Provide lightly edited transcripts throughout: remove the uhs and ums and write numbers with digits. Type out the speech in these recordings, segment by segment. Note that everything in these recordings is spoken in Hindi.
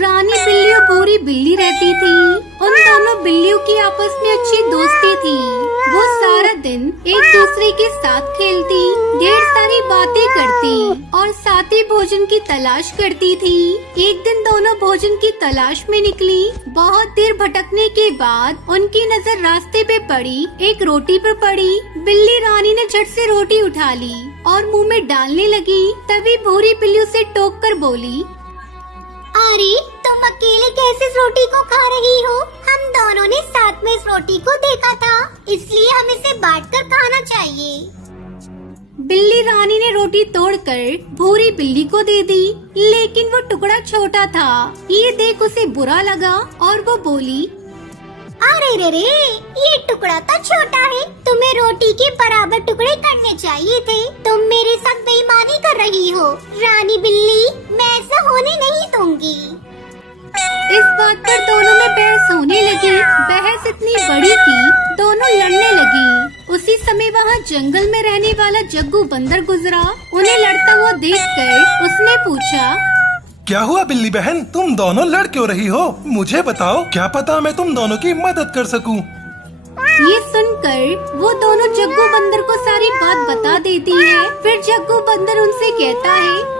रानी बिल्ली और भूरी बिल्ली रहती थी। उन दोनों बिल्लियों की आपस में अच्छी दोस्ती थी। वो सारा दिन एक दूसरे के साथ खेलती, ढेर सारी बातें करती और साथ ही भोजन की तलाश करती थी। एक दिन दोनों भोजन की तलाश में निकली। बहुत देर भटकने के बाद उनकी नजर रास्ते पे पड़ी, एक रोटी पर पड़ी। बिल्ली रानी ने झट से रोटी उठा ली और मुंह में डालने लगी। तभी भूरी बिल्ली उसे टोक कर बोली, अरे तुम अकेले कैसे इस रोटी को खा रही हो? हम दोनों ने साथ में इस रोटी को देखा था, इसलिए हमें इसे बांटकर खाना चाहिए। बिल्ली रानी ने रोटी तोड़कर भूरी बिल्ली को दे दी, लेकिन वो टुकड़ा छोटा था। ये देख उसे बुरा लगा और वो बोली, अरे रे रे, ये टुकड़ा तो छोटा है, तुम्हें रोटी के बराबर टुकड़े करने चाहिए थे। तुम मेरे साथ बेईमानी कर रही हो। रानी बिल्ली, मैं ऐसा होने नहीं दूंगी। इस बात पर दोनों में बहस होने लगी। बहस इतनी बड़ी कि दोनों लड़ने लगी। उसी समय वहाँ जंगल में रहने वाला जग्गू बंदर गुजरा। उन्हें लड़ता हुआ देखकर उसने पूछा, क्या हुआ बिल्ली बहन, तुम दोनों लड़ क्यों रही हो? मुझे बताओ, क्या पता मैं तुम दोनों की मदद कर सकूं। ये सुनकर वो दोनों जग्गू बंदर को सारी बात बता देती है। फिर जग्गू बंदर उनसे कहता है,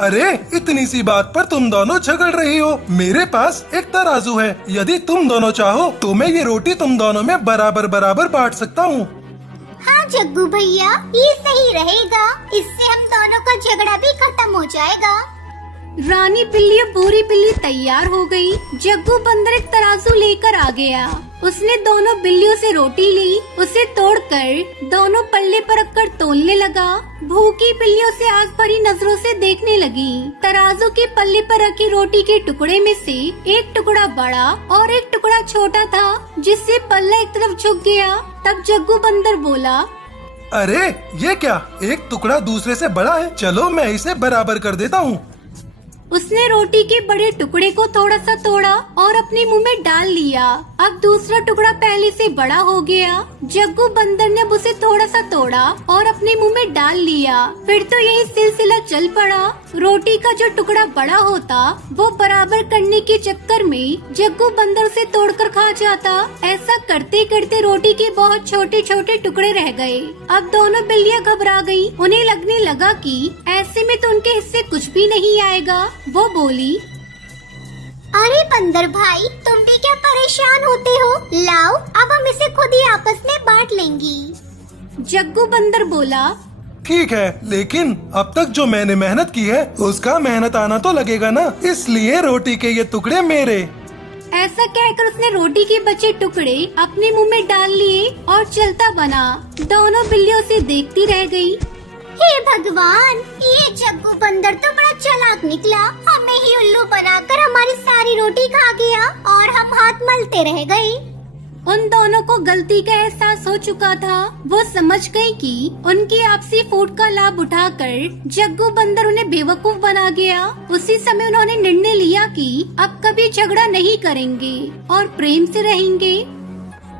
अरे इतनी सी बात पर तुम दोनों झगड़ रही हो। मेरे पास एक तराजू है, यदि तुम दोनों चाहो तो मैं ये रोटी तुम दोनों में बराबर बराबर बांट सकता हूँ। हाँ जग्गू भैया, ये सही रहेगा। इससे हम दोनों का झगड़ा भी खत्म हो जाएगा। रानी बिल्ली और भूरी बिल्ली तैयार हो गई। जग्गू बंदर एक तराजू लेकर आ गया। उसने दोनों बिल्लियों से रोटी ली, उसे तोड़कर दोनों पल्ले पर रखकर तोलने लगा। भूखी बिल्लियों से आग भरी नजरों से देखने लगी। तराजू के पल्ले पर रखी रोटी के टुकड़े में से एक टुकड़ा बड़ा और एक टुकड़ा छोटा था, जिससे पल्ला एक तरफ झुक गया। तब जग्गू बंदर बोला, अरे ये क्या, एक टुकड़ा दूसरे से बड़ा है, चलो मैं इसे बराबर कर देता हूँ। उसने रोटी के बड़े टुकड़े को थोड़ा सा तोड़ा और अपने मुंह में डाल लिया। अब दूसरा टुकड़ा पहले से बड़ा हो गया। जग्गू बंदर ने अब उसे थोड़ा सा तोड़ा और अपने मुंह में डाल लिया। फिर तो यही सिलसिला चल पड़ा। रोटी का जो टुकड़ा बड़ा होता वो बराबर करने के चक्कर में जग्गू बंदर उसे तोड़कर खा जाता। ऐसा करते करते रोटी के बहुत छोटे छोटे टुकड़े रह गए। अब दोनों बिल्लियां घबरा गयी। उन्हें लगने लगा कि ऐसे में तो उनके हिस्से कुछ भी नहीं आएगा। वो बोली, अरे बंदर भाई, तुम भी क्या परेशान होते हो? लाओ, अब हम इसे खुद ही आपस में बांट लेंगी। जग्गू बंदर बोला, ठीक है, लेकिन अब तक जो मैंने मेहनत की है उसका मेहनत आना तो लगेगा ना, इसलिए रोटी के ये टुकड़े मेरे। ऐसा कहकर उसने रोटी के बचे टुकड़े अपने मुंह में डाल लिए और चलता बना। दोनों बिल्लियों से देखती रह गई। हे भगवान, ये जग्गू बंदर तो बड़ा चालाक निकला। हमें ही उल्लू बनाकर हमारी सारी रोटी खा गया और हम हाथ मलते रह गए। उन दोनों को गलती का एहसास हो चुका था। वो समझ गई कि उनकी आपसी फूट का लाभ उठाकर जग्गू बंदर उन्हें बेवकूफ बना गया। उसी समय उन्होंने निर्णय लिया कि अब कभी झगड़ा नहीं करेंगे और प्रेम से रहेंगे।